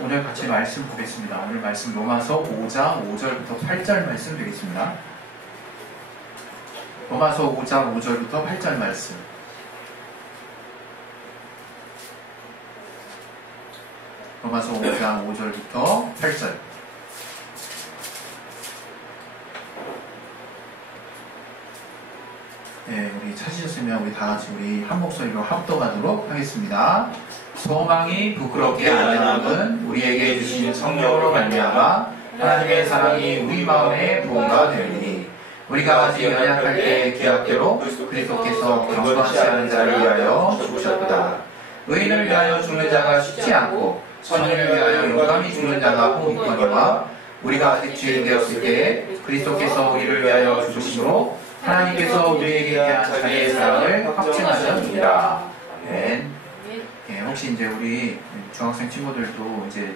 오늘 같이 말씀 보겠습니다. 오늘 말씀 로마서 5장 5절부터 8절 말씀 되겠습니다. 로마서 5장 5절부터 8절 말씀. 로마서 5장 5절부터 8절. 네, 우리 찾으셨으면 우리 다 같이 우리 한 목소리로 합독하도록 하겠습니다. 소망이 부끄럽게 안 남은 우리에게 주신 성령으로 말미암아 하나님의 사랑이 우리 마음에 부어가 되리니 우리가 아직 연약할 때 계약대로 그리스도께서 경건치 않은 자를 위하여 죽으셨도다. 의인을 위하여 죽는 자가 쉽지 않고 선인을 위하여 용감히 죽는 자가 혹있거니와 우리가 아직 죄인 되었을 때에 그리스도께서 우리를 위하여 죽으심으로 하나님께서 우리에게 대한 자기의 사랑을 확증하셨느니라. 아멘. 네, 혹시 이제 우리 중학생 친구들도 이제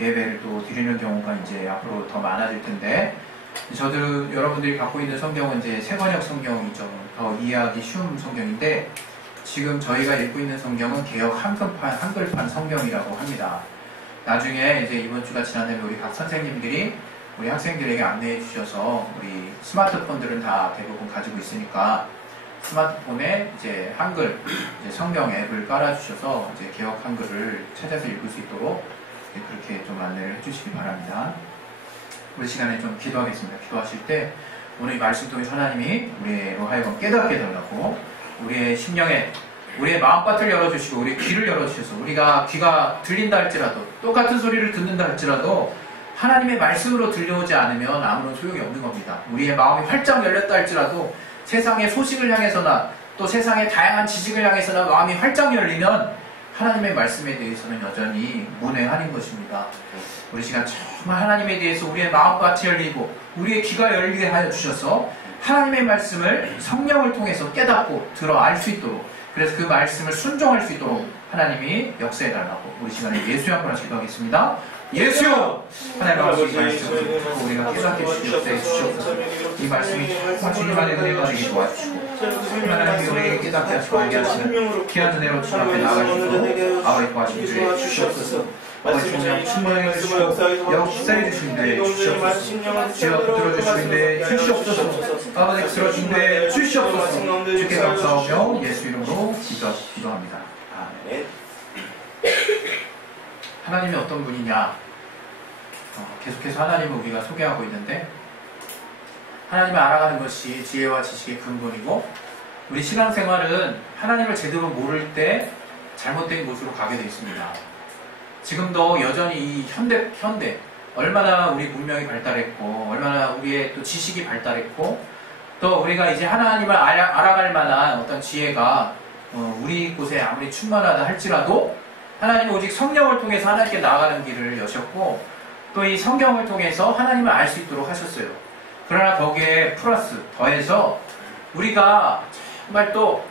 예배를 또 드리는 경우가 이제 앞으로 더 많아질 텐데, 저도 여러분들이 갖고 있는 성경은 이제 세번역 성경이죠. 더 이해하기 쉬운 성경인데, 지금 저희가 읽고 있는 성경은 개역 한글판 성경이라고 합니다. 나중에 이제 이번 주가 지나면 우리 각 선생님들이 우리 학생들에게 안내해 주셔서 우리 스마트폰들은 다 대부분 가지고 있으니까 스마트폰에 이제 한글 이제 성경 앱을 깔아주셔서 이제 개역 한글을 찾아서 읽을 수 있도록 그렇게 좀 안내를 해주시기 바랍니다. 우리 시간에 좀 기도하겠습니다. 기도하실 때 오늘 이 말씀 통해 하나님이 우리로 하여금 깨닫게 해달라고 우리의 심령에 우리의 마음밭을 열어주시고 우리의 귀를 열어주셔서 우리가 귀가 들린다 할지라도 똑같은 소리를 듣는다 할지라도 하나님의 말씀으로 들려오지 않으면 아무런 소용이 없는 겁니다. 우리의 마음이 활짝 열렸다 할지라도 세상의 소식을 향해서나 또 세상의 다양한 지식을 향해서나 마음이 활짝 열리면 하나님의 말씀에 대해서는 여전히 문외한인 것입니다. 우리 시간 정말 하나님에 대해서 우리의 마음밭이 열리고 우리의 귀가 열리게 하여 주셔서 하나님의 말씀을 성령을 통해서 깨닫고 들어 알 수 있도록, 그래서 그 말씀을 순종할 수 있도록 하나님이 역사해달라고 우리 시간에 예수의 한 분을 기도하겠습니다. 예수여! 하나님 아버지 말씀을 듣고 우리가 깨닫게 주시옵소서. 이 말씀이 정말 주님 안에 은혜가 되게 도와주시고 하나님이 우리에게 깨닫게 하시고 알게 하시는 귀한 은혜로 주님 앞에 나아가시고 아버지 도와주시옵소서. 주시옵소서. 아버지 성령 충만하게 해주시고 역사해 주시는데 주시옵소서. 주여 들어주시는데 주시옵소서. 아버지 들어주시는데 주시옵소서. 주께 감사하며 예수 이름으로 기도합니다. 아멘. 하나님이 어떤 분이냐? 계속해서 하나님을 우리가 소개하고 있는데, 하나님을 알아가는 것이 지혜와 지식의 근본이고, 우리 신앙생활은 하나님을 제대로 모를 때 잘못된 곳으로 가게 되어 있습니다. 지금도 여전히 이 현대 얼마나 우리 문명이 발달했고, 얼마나 우리의 또 지식이 발달했고, 또 우리가 이제 하나님을 알아갈 만한 어떤 지혜가 우리 곳에 아무리 충만하다 할지라도 하나님은 오직 성령을 통해서 하나님께 나아가는 길을 여셨고, 또 이 성경을 통해서 하나님을 알 수 있도록 하셨어요. 그러나 거기에 플러스 더해서 우리가 정말 또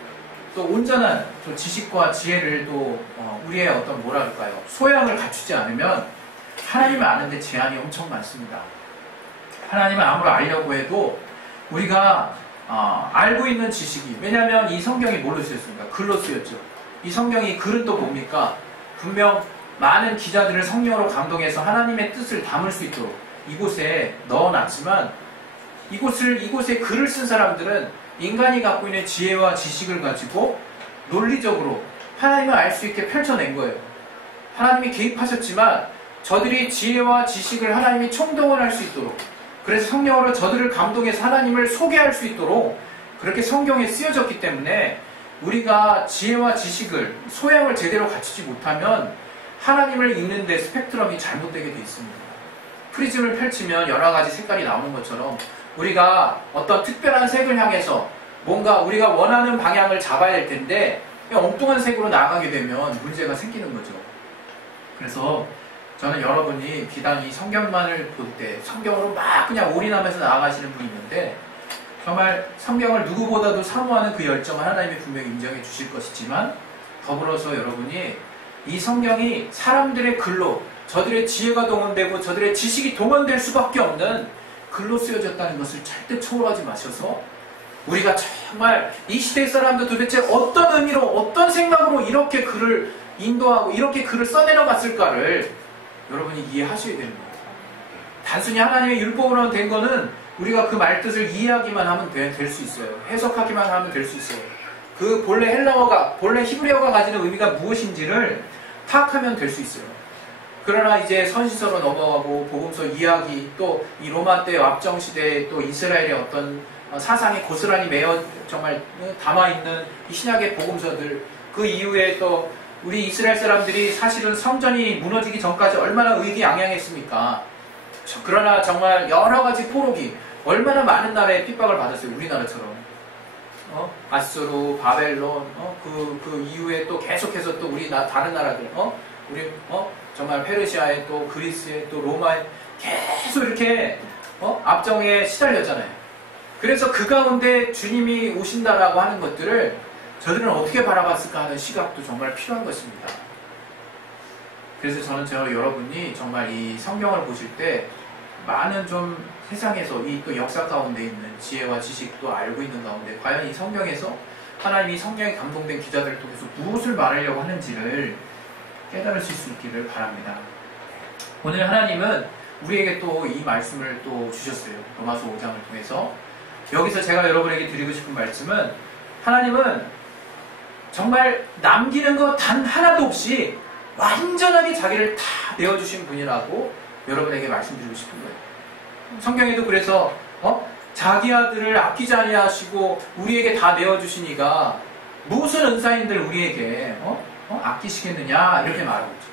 온전한 또 지식과 지혜를 또 우리의 어떤 뭐랄까요, 소양을 갖추지 않으면 하나님을 아는데 제한이 엄청 많습니다. 하나님을 아무리 알려고 해도 우리가 알고 있는 지식이, 왜냐하면 이 성경이 뭘로 쓰였습니까? 글로 쓰였죠. 이 성경이 글은 또 뭡니까? 분명 많은 기자들을 성령으로 감동해서 하나님의 뜻을 담을 수 있도록 이곳에 넣어놨지만, 이곳에 글을 쓴 사람들은 인간이 갖고 있는 지혜와 지식을 가지고 논리적으로 하나님을 알 수 있게 펼쳐낸 거예요. 하나님이 개입하셨지만 저들이 지혜와 지식을 하나님이 총동원할 수 있도록, 그래서 성령으로 저들을 감동해서 하나님을 소개할 수 있도록 그렇게 성경에 쓰여졌기 때문에 우리가 지혜와 지식을, 소양을 제대로 갖추지 못하면 하나님을 읽는데 스펙트럼이 잘못되게 되어 있습니다. 프리즘을 펼치면 여러 가지 색깔이 나오는 것처럼 우리가 어떤 특별한 색을 향해서 뭔가 우리가 원하는 방향을 잡아야 할 텐데 엉뚱한 색으로 나가게 되면 문제가 생기는 거죠. 그래서 저는 여러분이 비단 이 성경만을 볼 때 성경으로 막 그냥 올인하면서 나아가시는 분이 있는데, 정말 성경을 누구보다도 사모하는 그 열정을 하나님이 분명히 인정해 주실 것이지만, 더불어서 여러분이 이 성경이 사람들의 글로 저들의 지혜가 동원되고 저들의 지식이 동원될 수밖에 없는 글로 쓰여졌다는 것을 절대 초월하지 마셔서, 우리가 정말 이 시대의 사람들 도대체 어떤 의미로 어떤 생각으로 이렇게 글을 인도하고 이렇게 글을 써내려갔을까를 여러분이 이해하셔야 되는 거예요. 단순히 하나님의 율법으로 된 거는 우리가 그 말뜻을 이해하기만 하면 될 수 있어요. 해석하기만 하면 될 수 있어요. 그 본래 본래 히브리어가 가지는 의미가 무엇인지를 파악하면 될 수 있어요. 그러나 이제 선지서로 넘어가고 복음서 이야기, 또 이 로마 때 압정 시대에 또 이스라엘의 어떤 사상이 고스란히 정말 담아있는 이 신약의 복음서들, 그 이후에 또 우리 이스라엘 사람들이 사실은 성전이 무너지기 전까지 얼마나 의기양양했습니까? 그러나 정말 여러 가지 포로기, 얼마나 많은 나라에 핍박을 받았어요. 우리나라처럼. 아수르, 바벨론, 그 이후에 또 계속해서 또 다른 나라들, 정말 페르시아에 또 그리스에 또 로마에 계속 이렇게, 압정에 시달렸잖아요. 그래서 그 가운데 주님이 오신다라고 하는 것들을 저들은 어떻게 바라봤을까 하는 시각도 정말 필요한 것입니다. 그래서 저는 여러분이 정말 이 성경을 보실 때 많은 좀 세상에서 이 또 역사 가운데 있는 지혜와 지식도 알고 있는 가운데 과연 이 성경에서 하나님이 성령에 감동된 기자들을 통해서 무엇을 말하려고 하는지를 깨달으실 수 있기를 바랍니다. 오늘 하나님은 우리에게 또 이 말씀을 또 주셨어요. 로마서 5장을 통해서. 여기서 제가 여러분에게 드리고 싶은 말씀은 하나님은 정말 남기는 것 단 하나도 없이 완전하게 자기를 다 내어주신 분이라고 여러분에게 말씀드리고 싶은 거예요. 성경에도 그래서 자기 아들을 아끼지 아니하시고 우리에게 다 내어주시니까 무슨 은사인들 우리에게 아끼시겠느냐 이렇게 말하고 있죠.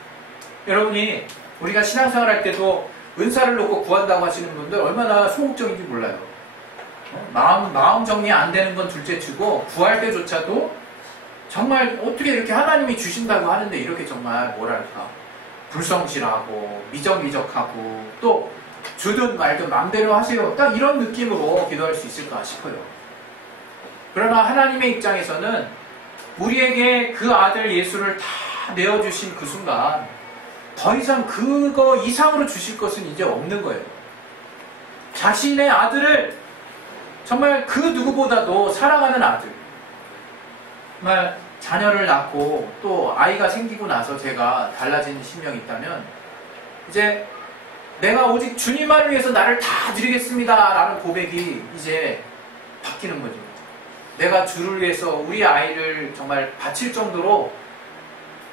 여러분이 우리가 신앙생활 할 때도 은사를 놓고 구한다고 하시는 분들 얼마나 소극적인지 몰라요. 마음 정리 안 되는 건 둘째치고 구할 때조차도 정말 어떻게 이렇게 하나님이 주신다고 하는데 이렇게 정말 뭐랄까 불성실하고 미적미적하고 또 주든 말든 마음대로 하세요. 딱 이런 느낌으로 기도할 수 있을까 싶어요. 그러나 하나님의 입장에서는 우리에게 그 아들 예수를 다 내어주신 그 순간 더 이상 그거 이상으로 주실 것은 이제 없는 거예요. 자신의 아들을 정말 그 누구보다도 사랑하는 아들, 정말 자녀를 낳고 또 아이가 생기고 나서 제가 달라진 심령이 있다면 이제 내가 오직 주님만을 위해서 나를 다 드리겠습니다 라는 고백이 이제 바뀌는 거죠. 내가 주를 위해서 우리 아이를 정말 바칠 정도로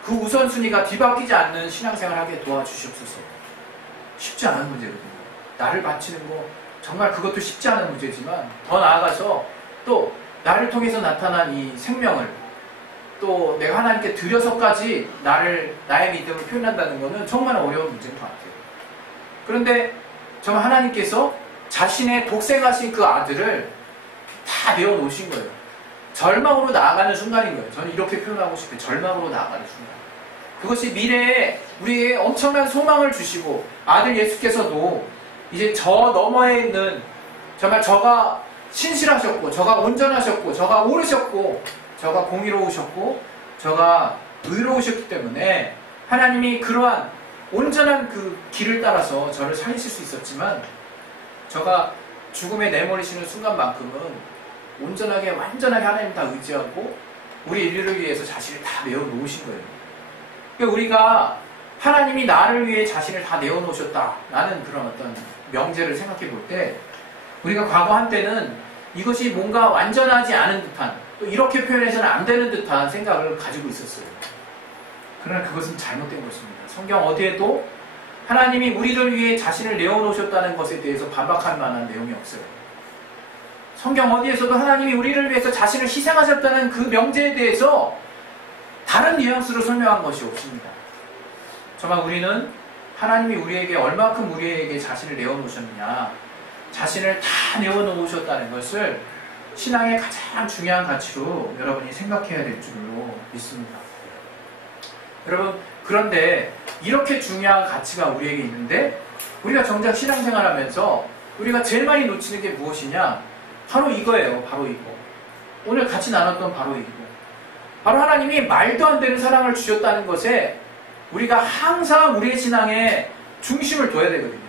그 우선순위가 뒤바뀌지 않는 신앙생활하게 도와주시옵소서. 쉽지 않은 문제거든요. 나를 바치는 거 정말 그것도 쉽지 않은 문제지만 더 나아가서 또 나를 통해서 나타난 이 생명을 또 내가 하나님께 드려서까지 나의 믿음을 표현한다는 것은 정말 어려운 문제인 것 같아요. 그런데 정말 하나님께서 자신의 독생하신 그 아들을 다 내어놓으신 거예요. 절망으로 나아가는 순간인 거예요. 저는 이렇게 표현하고 싶어요. 절망으로 나아가는 순간. 그것이 미래에 우리에게 엄청난 소망을 주시고 아들 예수께서도 이제 저 너머에 있는 정말 저가 신실하셨고 저가 온전하셨고 저가 옳으셨고 저가 공의로우셨고 저가 의로우셨기 때문에 하나님이 그러한 온전한 그 길을 따라서 저를 살리실 수 있었지만 저가 죽음에 내몰리시는 순간만큼은 온전하게 완전하게 하나님 다 의지하고 우리 인류를 위해서 자신을 다 내어놓으신 거예요. 그러니까 우리가 하나님이 나를 위해 자신을 다 내어놓으셨다라는 그런 어떤 명제를 생각해 볼 때 우리가 과거 한때는 이것이 뭔가 완전하지 않은 듯한 또 이렇게 표현해서는 안 되는 듯한 생각을 가지고 있었어요. 그러나 그것은 잘못된 것입니다. 성경 어디에도 하나님이 우리를 위해 자신을 내어놓으셨다는 것에 대해서 반박할 만한 내용이 없어요. 성경 어디에서도 하나님이 우리를 위해서 자신을 희생하셨다는 그 명제에 대해서 다른 뉘앙스로 설명한 것이 없습니다. 정말 우리는 하나님이 우리에게 얼마큼 우리에게 자신을 내어놓으셨느냐, 자신을 다 내어놓으셨다는 것을 신앙의 가장 중요한 가치로 여러분이 생각해야 될 줄로 믿습니다. 여러분, 그런데 이렇게 중요한 가치가 우리에게 있는데 우리가 정작 신앙생활하면서 우리가 제일 많이 놓치는 게 무엇이냐? 바로 이거예요. 바로 이거. 오늘 같이 나눴던 바로 이거. 바로 하나님이 말도 안 되는 사랑을 주셨다는 것에 우리가 항상 우리의 신앙에 중심을 둬야 되거든요.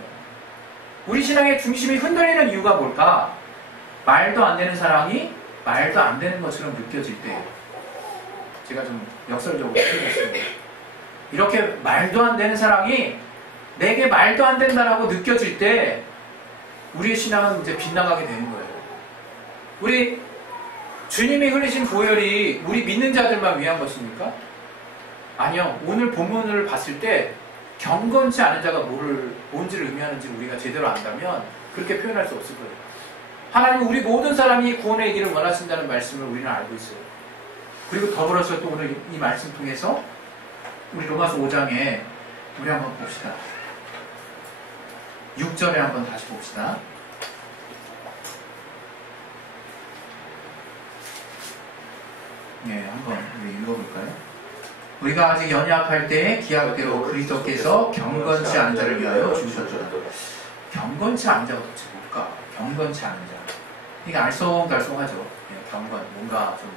우리 신앙의 중심이 흔들리는 이유가 뭘까? 말도 안 되는 사랑이 말도 안 되는 것처럼 느껴질 때예요. 제가 좀 역설적으로 표현했습니다. 이렇게 말도 안 되는 사랑이 내게 말도 안 된다라고 느껴질 때 우리의 신앙은 이제 빗나가게 되는 거예요. 우리 주님이 흘리신 보혈이 우리 믿는 자들만 위한 것입니까? 아니요. 오늘 본문을 봤을 때 경건치 않은 자가 뭔지를 의미하는지 우리가 제대로 안다면 그렇게 표현할 수 없을 거예요. 하나님은 우리 모든 사람이 구원의 길을 원하신다는 말씀을 우리는 알고 있어요. 그리고 더불어서 또 오늘 이 말씀 통해서 우리 로마서 5장에 우리 한번 봅시다. 6절에 한번 다시 봅시다. 네, 한번 우리 읽어볼까요? 우리가 아직 연약할 때에 기약대로 그리스도께서 경건치 않은 자를 위하여 죽으셨도다. 경건치 않은 자가 도대체 뭘까? 경건치 않은 자. 이게 알쏭달쏭하죠. 예, 경건, 뭔가 좀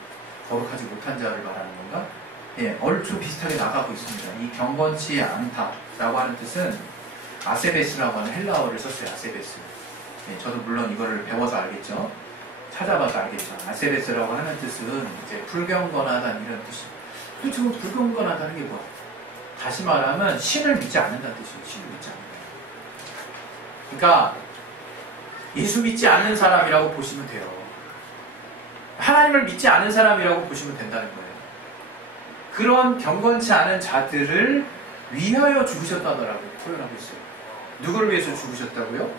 거룩하지 못한 자를 말하는 건가? 예, 얼추 비슷하게 나가고 있습니다. 이 경건치 않다라고 하는 뜻은 아세베스라고 하는 헬라어를 썼어요. 아세베스. 예, 저도 물론 이거를 배워서 알겠죠. 찾아봐서 알겠죠. 아세베스라고 하는 뜻은 이제 불경건하다는 이런 뜻이에요. 도대체 그 불경건하다는 게 뭐야? 다시 말하면 신을 믿지 않는다는 뜻이에요. 신을 믿지 않는다. 그러니까 예수 믿지 않는 사람이라고 보시면 돼요. 하나님을 믿지 않은 사람이라고 보시면 된다는 거예요. 그런 경건치 않은 자들을 위하여 죽으셨다더라고 표현하고 있어요. 누구를 위해서 죽으셨다고요?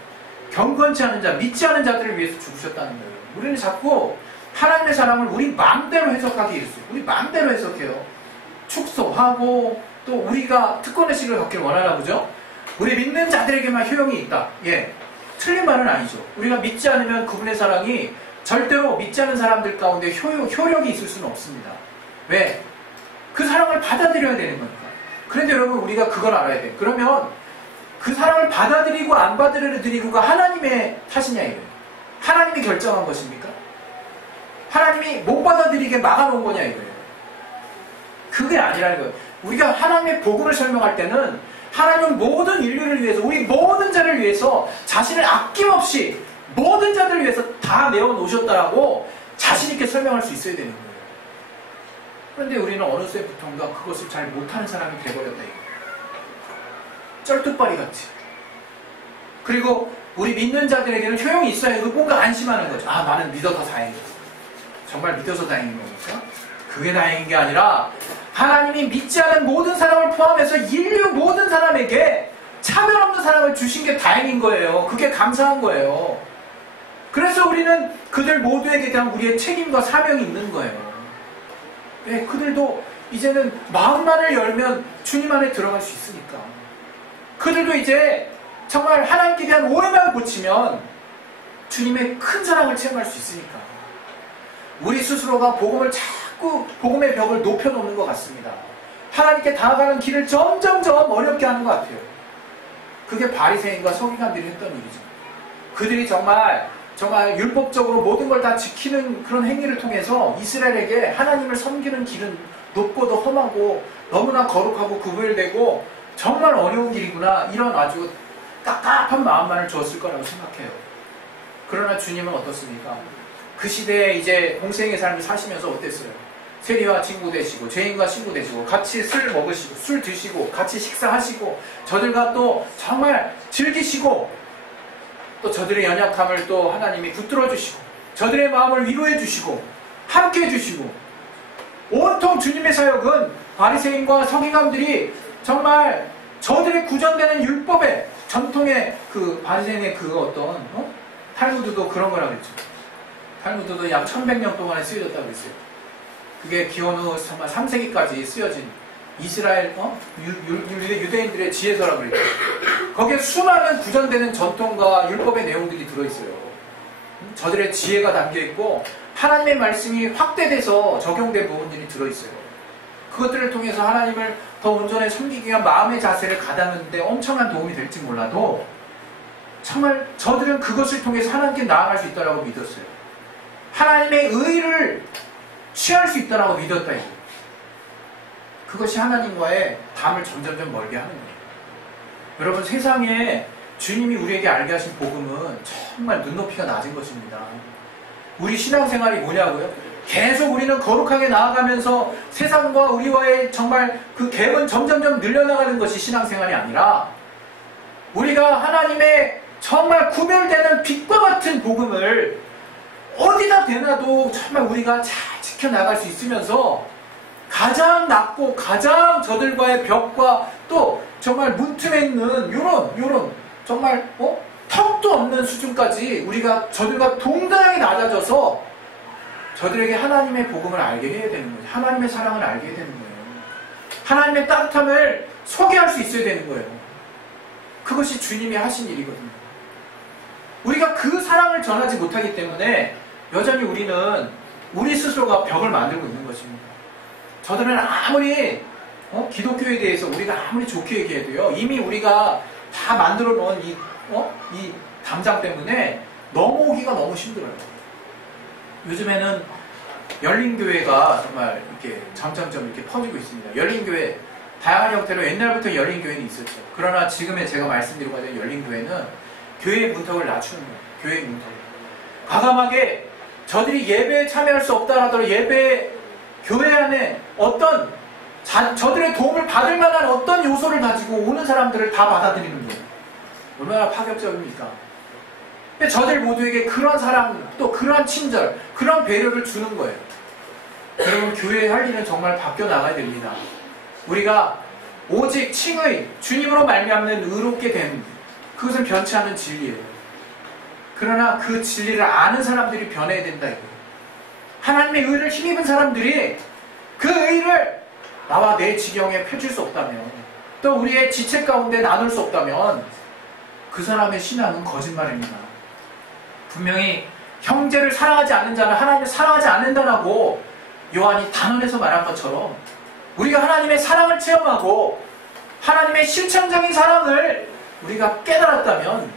경건치 않은 자, 믿지 않은 자들을 위해서 죽으셨다는 거예요. 우리는 자꾸 하나님의 사랑을 우리 마음대로 해석하기 일쑤. 우리 마음대로 해석해요. 축소하고 또 우리가 특권의식을 갖길 원하나 보죠? 우리 믿는 자들에게만 효용이 있다. 예, 틀린 말은 아니죠. 우리가 믿지 않으면 그분의 사랑이 절대로 믿지 않은 사람들 가운데 효력이 있을 수는 없습니다. 왜? 그 사랑을 받아들여야 되는 거니까. 그런데 여러분 우리가 그걸 알아야 돼요. 그러면 그 사랑을 받아들이고 안 받아들이고가 하나님의 탓이냐 이거예요. 하나님이 결정한 것입니까? 하나님이 못 받아들이게 막아놓은 거냐 이거예요. 그게 아니라는 거예요. 우리가 하나님의 복음을 설명할 때는 하나님은 모든 인류를 위해서 우리 모든 자를 위해서 자신을 아낌없이 모든 자들을 위해서 다 내어놓으셨다라고 자신있게 설명할 수 있어야 되는 거예요. 그런데 우리는 어느 때부터인가 그것을 잘 못하는 사람이 돼버렸다 이거예요. 쩔뚝발이 같이. 그리고 우리 믿는 자들에게는 효용이 있어야 해도 뭔가 안심하는 거죠. 아, 나는 믿어서 다행이다. 정말 믿어서 다행인 겁니까? 그게 다행인 게 아니라 하나님이 믿지 않은 모든 사람을 포함해서 인류 모든 사람에게 차별 없는 사랑을 주신 게 다행인 거예요. 그게 감사한 거예요. 그래서 우리는 그들 모두에게 대한 우리의 책임과 사명이 있는 거예요. 네, 그들도 이제는 마음만을 열면 주님 안에 들어갈 수 있으니까. 그들도 이제 정말 하나님께 대한 오해만 고치면 주님의 큰 사랑을 체험할 수 있으니까. 우리 스스로가 복음을 자꾸 복음의 벽을 높여놓는 것 같습니다. 하나님께 다가가는 길을 점점점 어렵게 하는 것 같아요. 그게 바리새인과 서기관들이 했던 일이죠. 그들이 정말 율법적으로 모든 걸 다 지키는 그런 행위를 통해서 이스라엘에게 하나님을 섬기는 길은 높고도 험하고 너무나 거룩하고 구별되고 정말 어려운 길이구나, 이런 아주 깝깝한 마음만을 주었을 거라고 생각해요. 그러나 주님은 어떻습니까? 그 시대에 이제 공생의 삶을 사시면서 어땠어요? 세리와 친구 되시고 죄인과 친구 되시고 같이 술 먹으시고 술 드시고 같이 식사하시고 저들과 또 정말 즐기시고 또 저들의 연약함을 또 하나님이 붙들어 주시고 저들의 마음을 위로해 주시고 함께 해 주시고 온통 주님의 사역은 바리새인과 서기관들이 정말 저들의 구전되는 율법의 전통의 그 바리새인의 그 어떤 탈무드도 그런 거라고 했죠. 탈무드도 약 1100년 동안에 쓰여졌다고 했어요. 그게 기원 후 3세기까지 쓰여진 이스라엘 유대인들의 지혜서라고 그랬죠. 거기에 수많은 구전되는 전통과 율법의 내용들이 들어있어요. 저들의 지혜가 담겨있고 하나님의 말씀이 확대돼서 적용된 부분들이 들어있어요. 그것들을 통해서 하나님을 더 온전히 섬기기 위한 마음의 자세를 가다는 데 엄청난 도움이 될지 몰라도 정말 저들은 그것을 통해서 하나님께 나아갈 수 있다고 믿었어요. 하나님의 의를 취할 수 있다고 믿었다 이거. 그것이 하나님과의 담을 점점점 멀게 하는 거예요. 여러분, 세상에 주님이 우리에게 알게 하신 복음은 정말 눈높이가 낮은 것입니다. 우리 신앙생활이 뭐냐고요? 계속 우리는 거룩하게 나아가면서 세상과 우리와의 정말 그 갭은 점점점 늘려나가는 것이 신앙생활이 아니라 우리가 하나님의 정말 구별되는 빛과 같은 복음을 어디다 대놔도 정말 우리가 잘 지켜나갈 수 있으면서 가장 낮고 가장 저들과의 벽과 또 정말 문틈에 있는 요런 정말 턱도 없는 수준까지 우리가 저들과 동등하게 낮아져서 저들에게 하나님의 복음을 알게 해야 되는 거예요. 하나님의 사랑을 알게 해야 되는 거예요. 하나님의 따뜻함을 소개할 수 있어야 되는 거예요. 그것이 주님이 하신 일이거든요. 우리가 그 사랑을 전하지 못하기 때문에 여전히 우리는 우리 스스로가 벽을 만들고 있는 것입니다. 저들은 아무리 기독교에 대해서 우리가 아무리 좋게 얘기해도요, 이미 우리가 다 만들어 놓은 이 담장 때문에 넘어오기가 너무 힘들어요. 요즘에는 열린교회가 정말 이렇게 점점점 이렇게 퍼지고 있습니다. 열린교회, 다양한 형태로 옛날부터 열린교회는 있었죠. 그러나 지금의 제가 말씀드리고 있는 열린교회는 교회의 문턱을 낮추는 거예요. 교회의 문턱을. 과감하게 저들이 예배에 참여할 수 없다 하더라도 교회 안에 어떤 저들의 도움을 받을 만한 어떤 요소를 가지고 오는 사람들을 다 받아들이는 거예요. 얼마나 파격적입니까? 근데 저들 모두에게 그런 사랑, 또 그런 친절, 그런 배려를 주는 거예요. 여러분, 교회의 할 일은 정말 바뀌어 나가야 됩니다. 우리가 오직 칭의, 주님으로 말미암는 의롭게 된 그것은 변치 않는 진리예요. 그러나 그 진리를 아는 사람들이 변해야 된다 이거예요. 하나님의 의를 힘입은 사람들이 그 의를 나와 내 지경에 펼칠 수 없다면, 또 우리의 지체 가운데 나눌 수 없다면 그 사람의 신앙은 거짓말입니다. 분명히 형제를 사랑하지 않는 자는 하나님을 사랑하지 않는다라고 요한이 단언해서 말한 것처럼 우리가 하나님의 사랑을 체험하고 하나님의 실천적인 사랑을 우리가 깨달았다면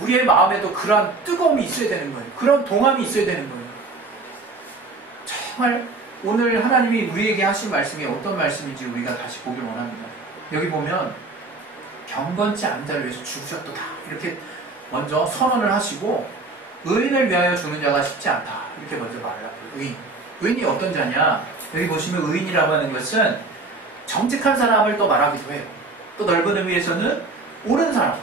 우리의 마음에도 그러한 뜨거움이 있어야 되는 거예요. 그런 동함이 있어야 되는 거예요. 정말 오늘 하나님이 우리에게 하신 말씀이 어떤 말씀인지 우리가 다시 보길 원합니다. 여기 보면 경건치 않은 자를 위해서 죽으셨도다 이렇게 먼저 선언을 하시고, 의인을 위하여 죽는 자가 쉽지 않다 이렇게 먼저 말을 합니다. 의인이 어떤 자냐, 여기 보시면 의인이라고 하는 것은 정직한 사람을 또 말하기도 해요. 또 넓은 의미에서는 옳은 사람,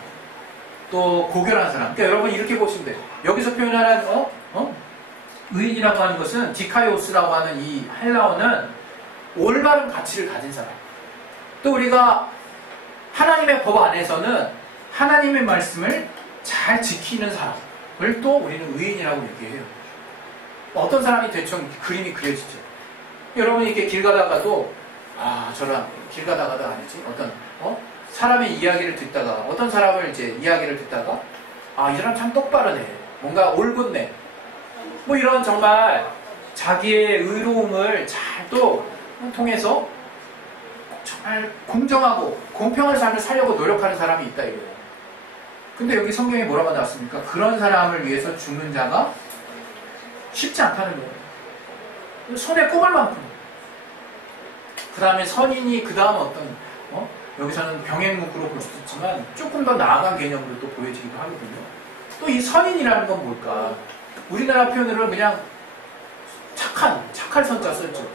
또 고결한 사람. 그러니까 여러분 이렇게 보시면 돼요. 여기서 표현하는 의인이라고 하는 것은 디카이오스라고 하는 이 헬라어는 올바른 가치를 가진 사람. 또 우리가 하나님의 법 안에서는 하나님의 말씀을 잘 지키는 사람을 또 우리는 의인이라고 얘기해요. 어떤 사람이 대충 그림이 그려지죠. 여러분 이렇게 길 가다가도 저랑 길 가다가도 아니지, 어떤 사람의 이야기를 듣다가, 어떤 사람을 이제 이야기를 듣다가 이 사람 참 똑바르네, 뭔가 올곧네, 뭐 이런 정말 자기의 의로움을 잘 또 통해서 정말 공정하고 공평한 삶을 살려고 노력하는 사람이 있다 이거예요. 근데 여기 성경에 뭐라고 나왔습니까? 그런 사람을 위해서 죽는 자가 쉽지 않다는 거예요. 손에 꼽을 만큼. 그 다음에 선인이 그 다음 어떤 여기서는 병행문구로 볼 수도 있지만 조금 더 나아간 개념으로 또 보여지기도 하거든요. 또 이 선인이라는 건 뭘까? 우리나라 표현으로는 그냥 착한 선자 썼죠.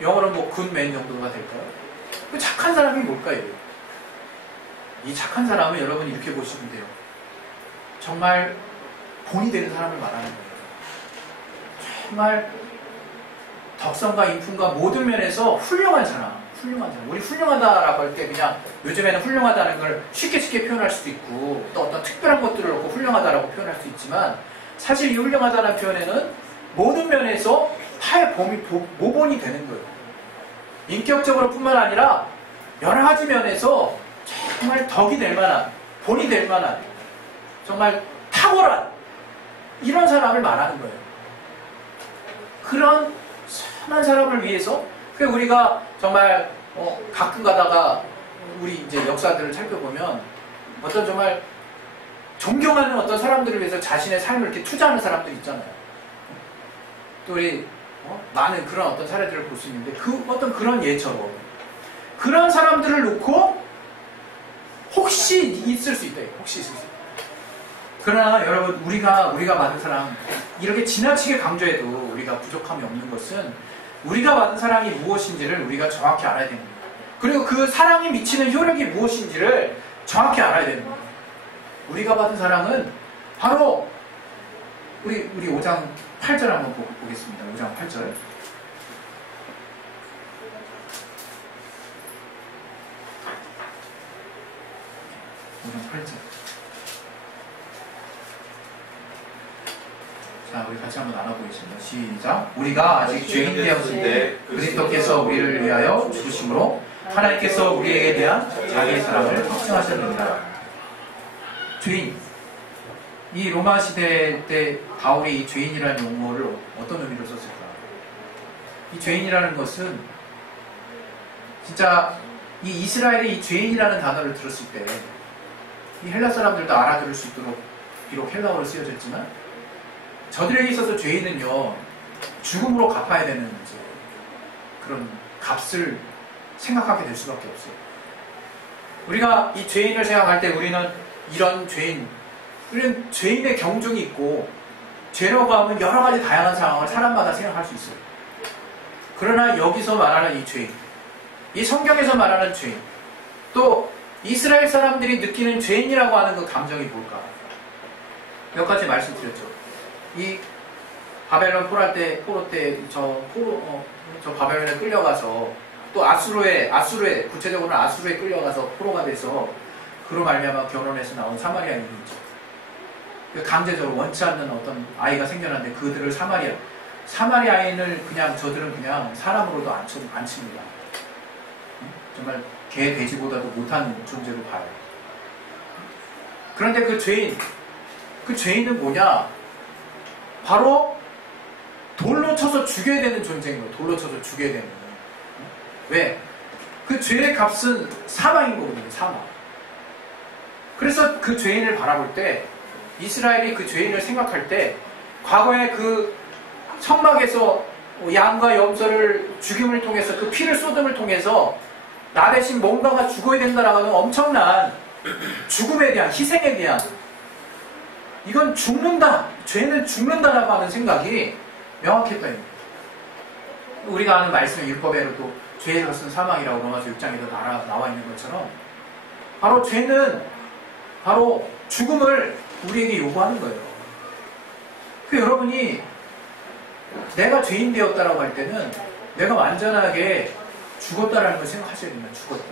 영어로는 뭐 굿맨 정도가 될까요? 그 착한 사람이 뭘까요? 이 착한 사람은 여러분 이렇게 보시면 돼요. 정말 본이 되는 사람을 말하는 거예요. 정말 덕성과 인품과 모든 면에서 훌륭한 사람. 우리 훌륭하다라고 할 때 그냥 요즘에는 훌륭하다는 걸 쉽게 표현할 수도 있고, 또 어떤 특별한 것들을 놓고 훌륭하다라고 표현할 수 있지만, 사실 이 훌륭하다는 표현에는 모든 면에서 타의 모본이 되는 거예요. 인격적으로 뿐만 아니라 여러 가지 면에서 정말 덕이 될 만한, 본이 될 만한, 정말 탁월한 이런 사람을 말하는 거예요. 그런 선한 사람을 위해서, 우리가 정말 가끔 가다가 우리 이제 역사들을 살펴보면 어떤 정말 존경하는 어떤 사람들을 위해서 자신의 삶을 이렇게 투자하는 사람들 있잖아요. 또 우리 많은 그런 어떤 사례들을 볼 수 있는데, 그 어떤 그런 예처럼 그런 사람들을 놓고 혹시 있을 수 있다. 혹시 있을 수 있다. 그러나 여러분, 우리가 받은 사랑, 이렇게 지나치게 강조해도 우리가 부족함이 없는 것은 우리가 받은 사랑이 무엇인지를 우리가 정확히 알아야 됩니다. 그리고 그 사랑이 미치는 효력이 무엇인지를 정확히 알아야 됩니다. 우리가 받은 사랑은 바로 우리 5장 8절 한번 보겠습니다. 5장 8절. 5장 8절. 자, 우리 같이 한번 나눠보겠습니다. 시작. 우리가 아직 죄인 되었을 때 그리스도께서 우리를 위하여 죽으심으로 하나님께서 우리에게 대한 자기의 사랑을 확증하셨느니라. 죄인. 이 로마 시대 때 바울이 이 죄인이라는 용어를 어떤 의미로 썼을까? 이 죄인이라는 것은 진짜 이 이스라엘이 이 죄인이라는 단어를 들었을 때 이 헬라 사람들도 알아들을 수 있도록 비록 헬라어로 쓰여졌지만 저들에게 있어서 죄인은요 죽음으로 갚아야 되는 그런 값을 생각하게 될 수밖에 없어요. 우리가 이 죄인을 생각할 때 우리는 이런 죄인, 우리는 죄인의 경중이 있고 죄라고 하면 여러 가지 다양한 상황을 사람마다 생각할 수 있어요. 그러나 여기서 말하는 이 죄인, 이 성경에서 말하는 죄인, 또 이스라엘 사람들이 느끼는 죄인이라고 하는 그 감정이 뭘까? 몇 가지 말씀드렸죠. 이 바벨론 포로 때 저 바벨론에 끌려가서 또 아수르에 구체적으로는 아수르에 끌려가서 포로가 돼서 그로 말미암아 결혼해서 나온 사마리아인이 있죠. 강제적으로 원치 않는 어떤 아이가 생겨났는데 그들을 사마리아인을 저들은 그냥 사람으로도 안 칩니다. 정말 개, 돼지보다도 못한 존재로 봐요. 그런데 그 죄인은 뭐냐? 바로 돌로 쳐서 죽여야 되는 존재인 거예요. 돌로 쳐서 죽여야 되는 거예요. 왜? 그 죄의 값은 사망인 거거든요. 사망. 그래서 그 죄인을 바라볼 때 이스라엘이 그 죄인을 생각할 때 과거에 그 성막에서 양과 염소를 죽임을 통해서 그 피를 쏟음을 통해서 나 대신 뭔가가 죽어야 된다라고 하는 엄청난 죽음에 대한 희생에 대한 이건 죽는다, 죄는 죽는다라고 하는 생각이 명확했다. 우리가 아는 말씀의 율법에도 죄의 것은 사망이라고 로마서 6장에도 나와 있는 것처럼 바로 죄는 바로 죽음을 우리에게 요구하는 거예요. 여러분이 내가 죄인 되었다라고 할 때는 내가 완전하게 죽었다라는 걸 생각하셔야 됩니다. 죽었다.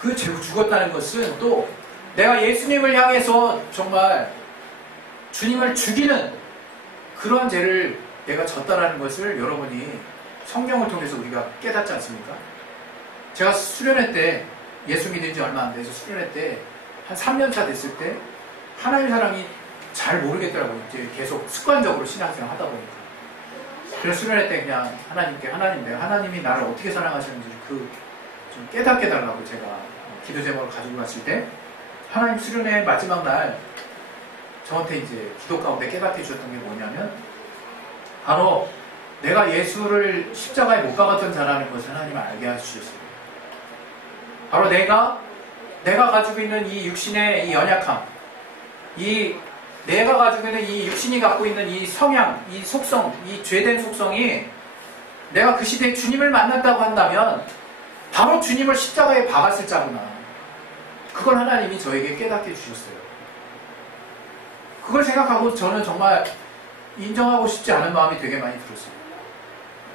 그 죽었다는 것은 또 내가 예수님을 향해서 정말 주님을 죽이는 그러한 죄를 내가 졌다라는 것을 여러분이 성경을 통해서 우리가 깨닫지 않습니까? 제가 수련회 때 예수 믿은 지 얼마 안 돼서 수련회 때 한 3년차 됐을 때 하나님 사랑이 잘 모르겠더라고요. 이제 계속 습관적으로 신앙생활 하다 보니까. 그래서 수련회 때 그냥 내가 하나님이 나를 어떻게 사랑하시는지 좀 깨닫게 달라고 제가 기도 제목을 가지고 갔을 때 하나님 수련회 마지막 날 저한테 이제 기도 가운데 깨닫게 주셨던 게 뭐냐면 바로 내가 예수를 십자가에 못 박았던 자라는 것을 하나님 알게 해주셨어요. 바로 내가 가지고 있는 이 육신의 이 연약함, 내가 가지고 있는 이 육신이 갖고 있는 이 성향, 이 속성, 이 죄된 속성이 내가 그 시대에 주님을 만났다고 한다면 바로 주님을 십자가에 박았을 자구나. 그걸 하나님이 저에게 깨닫게 주셨어요. 그걸 생각하고 저는 정말 인정하고 싶지 않은 마음이 되게 많이 들었어요.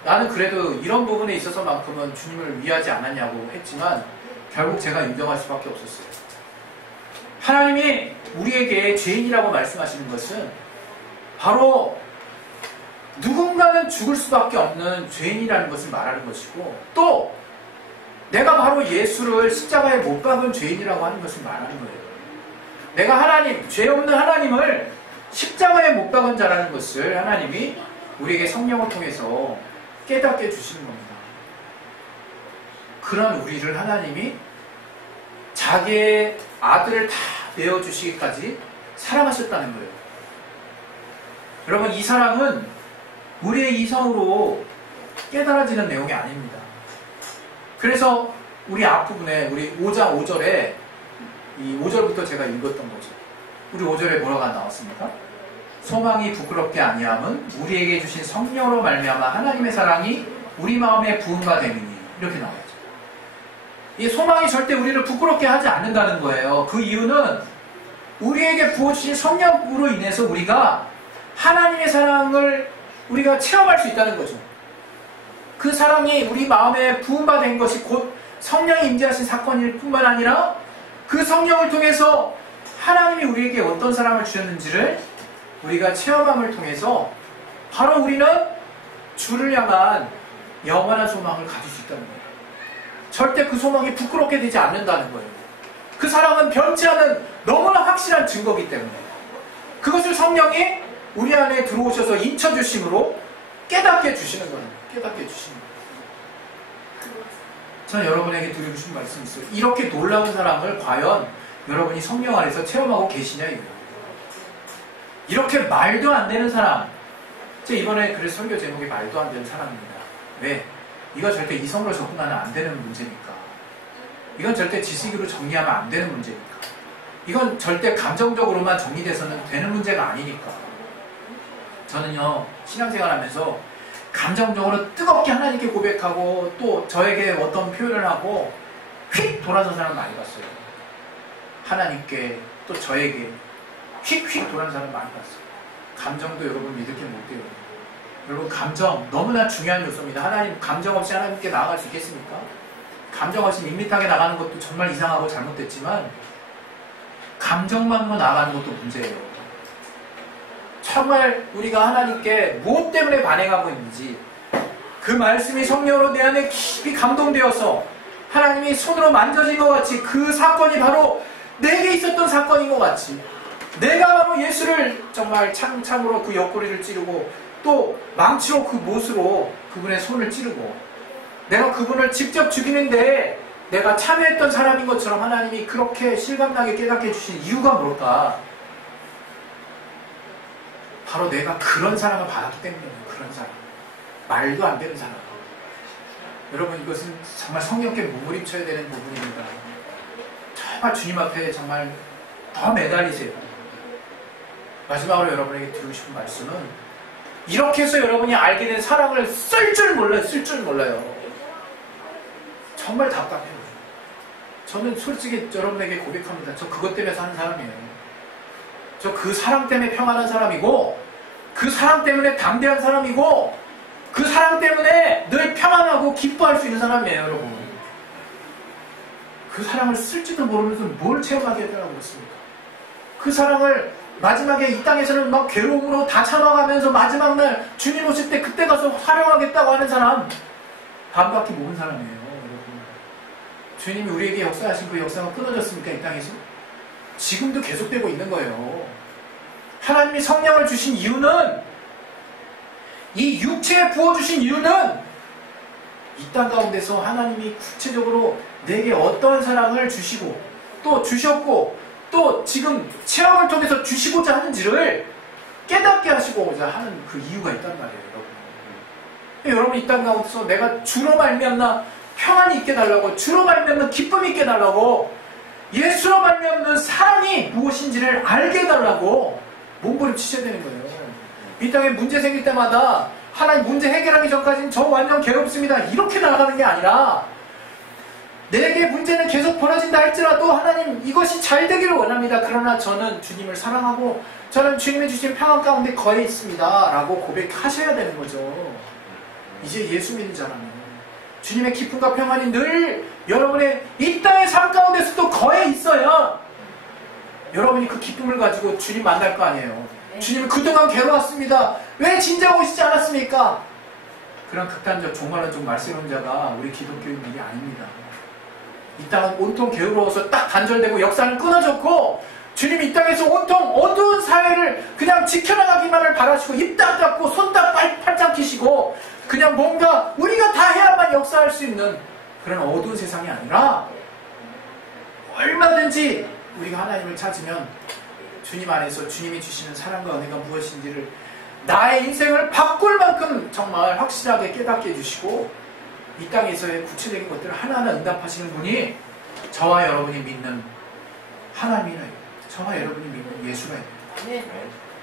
나는 그래도 이런 부분에 있어서만큼은 주님을 위하지 않았냐고 했지만 결국 제가 인정할 수밖에 없었어요. 하나님이 우리에게 죄인이라고 말씀하시는 것은 바로 누군가는 죽을 수밖에 없는 죄인이라는 것을 말하는 것이고 또 내가 바로 예수를 십자가에 못 박은 죄인이라고 하는 것을 말하는 거예요. 내가 죄 없는 하나님을 십자가에 못 박은 자라는 것을 하나님이 우리에게 성령을 통해서 깨닫게 해주시는 겁니다. 그런 우리를 하나님이 자기의 아들을 다 내어주시기까지 사랑하셨다는 거예요. 여러분, 이 사랑은 우리의 이성으로 깨달아지는 내용이 아닙니다. 그래서 우리 앞부분에 우리 5장 5절에 이 5절부터 제가 읽었던 거죠. 우리 5절에 뭐라고 나왔습니까? 소망이 부끄럽게 아니함은 우리에게 주신 성령으로 말미암아 하나님의 사랑이 우리 마음에 부음바 되느니 이렇게 나왔죠. 이 소망이 절대 우리를 부끄럽게 하지 않는다는 거예요. 그 이유는 우리에게 부어주신 성령으로 인해서 우리가 하나님의 사랑을 우리가 체험할 수 있다는 거죠. 그 사랑이 우리 마음에 부음받은 것이 곧 성령이 임재하신 사건일 뿐만 아니라 그 성령을 통해서 하나님이 우리에게 어떤 사랑을 주셨는지를 우리가 체험함을 통해서 바로 우리는 주를 향한 영원한 소망을 가질 수 있다는 거예요. 절대 그 소망이 부끄럽게 되지 않는다는 거예요. 그 사랑은 변치 않은 너무나 확실한 증거이기 때문에 그것을 성령이 우리 안에 들어오셔서 인쳐주심으로 깨닫게 해주시는 거예요. 깨닫게 해주시는 거예요. 저는 여러분에게 드리고 싶은 말씀이 있어요. 이렇게 놀라운 사랑을 과연 여러분이 성령 안에서 체험하고 계시냐 이거예요. 이렇게 말도 안 되는 사랑. 제가 이번에 그래서 설교 제목이 말도 안 되는 사랑입니다. 왜? 이거 절대 이성으로 접근하면 안 되는 문제니까. 이건 절대 지식으로 정리하면 안 되는 문제니까. 이건 절대 감정적으로만 정리돼서는 되는 문제가 아니니까. 저는요, 신앙생활 하면서 감정적으로 뜨겁게 하나님께 고백하고 또 저에게 어떤 표현을 하고 휙 돌아선 사람 많이 봤어요. 하나님께 또 저에게 휙휙 돌아선 사람 많이 봤어요. 감정도 여러분 믿을 게 못 돼요. 여러분 감정 너무나 중요한 요소입니다. 하나님 감정 없이 하나님께 나아갈 수 있겠습니까? 감정 없이 밋밋하게 나가는 것도 정말 이상하고 잘못됐지만 감정만으로 나아가는 것도 문제예요. 정말 우리가 하나님께 무엇 때문에 반응하고 있는지 그 말씀이 성령으로 내 안에 깊이 감동되어서 하나님이 손으로 만져진 것 같이 그 사건이 바로 내게 있었던 사건인 것 같이 내가 바로 예수를 정말 참으로 그 옆구리를 찌르고 또 망치로 그 못으로 그분의 손을 찌르고 내가 그분을 직접 죽이는데 내가 참여했던 사람인 것처럼 하나님이 그렇게 실감나게 깨닫게 해주신 이유가 뭘까? 바로 내가 그런 사랑을 받았기 때문이에요. 그런 사랑. 말도 안 되는 사랑. 여러분 이것은 정말 성령께 몸부림쳐야 되는 부분입니다. 정말 주님 앞에 정말 더 매달리세요. 마지막으로 여러분에게 드리고 싶은 말씀은 이렇게 해서 여러분이 알게 된 사랑을 쓸 줄 몰라요. 정말 답답해요. 저는 솔직히 여러분에게 고백합니다. 저 그것 때문에 사는 사람이에요. 저 그 사랑 때문에 평안한 사람이고 그 사랑 때문에 담대한 사람이고 그 사랑 때문에 늘 평안하고 기뻐할 수 있는 사람이에요. 여러분. 그 사랑을 쓸지도 모르면서 뭘 체험하게 해달라고 그랬습니까? 그 사랑을 마지막에 이 땅에서는 막 괴로움으로 다 참아가면서 마지막 날 주님 오실 때 그때 가서 활용하겠다고 하는 사람 반밖에 모르는 사람이에요. 여러분. 주님이 우리에게 역사하신 그 역사가 끊어졌습니까? 이 땅에서? 지금도 계속되고 있는 거예요. 하나님이 성령을 주신 이유는 이 육체에 부어주신 이유는 이 땅 가운데서 하나님이 구체적으로 내게 어떤 사랑을 주시고 또 주셨고 또 지금 체험을 통해서 주시고자 하는지를 깨닫게 하시고자 하는 그 이유가 있단 말이에요. 여러분. 여러분 이 땅 가운데서 내가 주로 말미암나 평안이 있게 달라고 주로 말미암는 기쁨이 있게 달라고 예수로 말미암는 사랑이 무엇인지를 알게 해달라고 몸부림치셔야 되는 거예요. 이 땅에 문제 생길 때마다 하나님 문제 해결하기 전까지는 저 완전 괴롭습니다. 이렇게 나가는 게 아니라 내게 문제는 계속 벌어진다 할지라도 하나님 이것이 잘 되기를 원합니다. 그러나 저는 주님을 사랑하고 저는 주님이 주신 평안 가운데 거해 있습니다. 라고 고백하셔야 되는 거죠. 이제 예수 믿는 자라면 주님의 기쁨과 평안이 늘 여러분의 이 땅의 삶 가운데서도 거해 있어야 여러분이 그 기쁨을 가지고 주님 만날 거 아니에요. 주님은 그동안 괴로웠습니다. 왜 진작 오시지 않았습니까? 그런 극단적 종말론적 말세론자가 우리 기독교인들이 아닙니다. 이 땅은 온통 게으러워서 딱 단절되고 역사는 끊어졌고 주님이 이 땅에서 온통 어두운 사회를 그냥 지켜나가기만을 바라시고 입 딱 닫고 손 딱 팔짱 끼시고 그냥 뭔가 우리가 다 해야만 역사할 수 있는 그런 어두운 세상이 아니라 얼마든지 우리가 하나님을 찾으면 주님 안에서 주님이 주시는 사랑과 은혜가 무엇인지를 나의 인생을 바꿀 만큼 정말 확실하게 깨닫게 해주시고 이 땅에서의 구체적인 것들을 하나하나 응답하시는 분이 저와 여러분이 믿는 하나님이라 저와 여러분이 믿는 예수가 됩니다.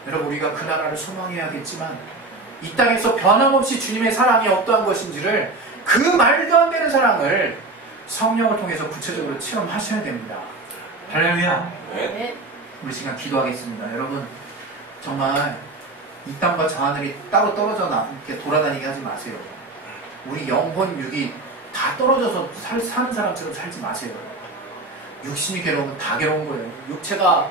여러분 우리가 그 나라를 소망해야겠지만 이 땅에서 변함없이 주님의 사랑이 어떠한 것인지를 그 말도 안 되는 사랑을 성령을 통해서 구체적으로 체험하셔야 됩니다. 할렐루야. 네. 우리 시간 기도하겠습니다. 여러분 정말 이 땅과 저 하늘이 따로 떨어져 이렇게 돌아다니게 하지 마세요. 우리 영혼 육이 다 떨어져서 사는 사람처럼 살지 마세요. 육신이 괴로우면 다 괴로운 거예요. 육체가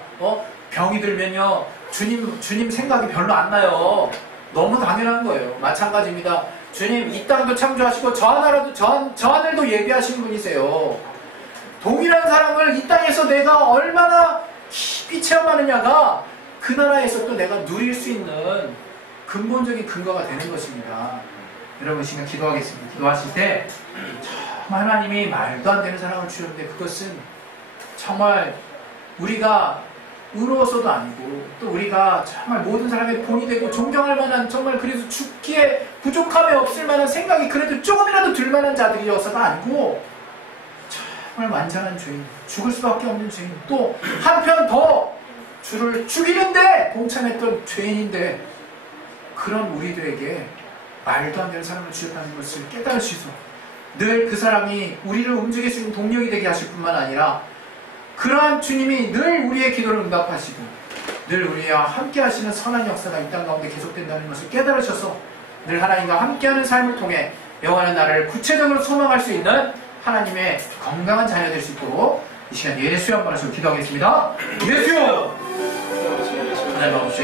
병이 들면요 주님 생각이 별로 안 나요. 너무 당연한 거예요. 마찬가지입니다. 주님 이 땅도 창조하시고 저 하늘도 예비하신 분이세요. 동일한 사랑을 이 땅에서 내가 얼마나 깊이 체험하느냐가 그 나라에서 또 내가 누릴 수 있는 근본적인 근거가 되는 것입니다. 여러분 시간 기도하겠습니다. 기도하실 때 정말 하나님이 말도 안 되는 사랑을 주셨는데 그것은 정말 우리가 의로워서도 아니고 또 우리가 정말 모든 사람의 본이 되고 존경할 만한 정말 그래서 죽기에 부족함이 없을 만한 생각이 그래도 조금이라도 들 만한 자들이어서가 아니고 정말 완전한 죄인, 죽을 수밖에 없는 죄인, 또 한편 더 주를 죽이는데 동참했던 죄인인데 그런 우리들에게 말도 안 되는 사랑을 주셨다는 것을 깨달을 수 있어 늘 그 사람이 우리를 움직일 수 있는 동력이 되게 하실 뿐만 아니라 그러한 주님이 늘 우리의 기도를 응답하시고 늘 우리와 함께 하시는 선한 역사가 이 땅 가운데 계속된다는 것을 깨달으셔서 늘 하나님과 함께하는 삶을 통해 영원한 나라를 구체적으로 소망할 수 있는 하나님의 건강한 자녀 될 수 있도록 이 시간 예수의 한 번을 기도하겠습니다. 예수! 하나님 아버지